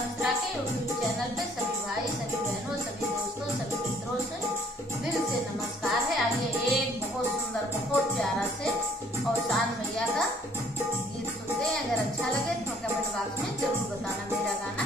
मित्रा के YouTube channel पे सभी भाई, सभी बहनों, सभी दोस्तों, सभी मित्रों से दिल से नमस्कार है। आइए एक बहुत सुंदर, बहुत प्यारा से और शान मैया का गीत सुनते हैं। अगर अच्छा लगे तो कमेंट बॉक्स में जरूर बताना। मेरा गाना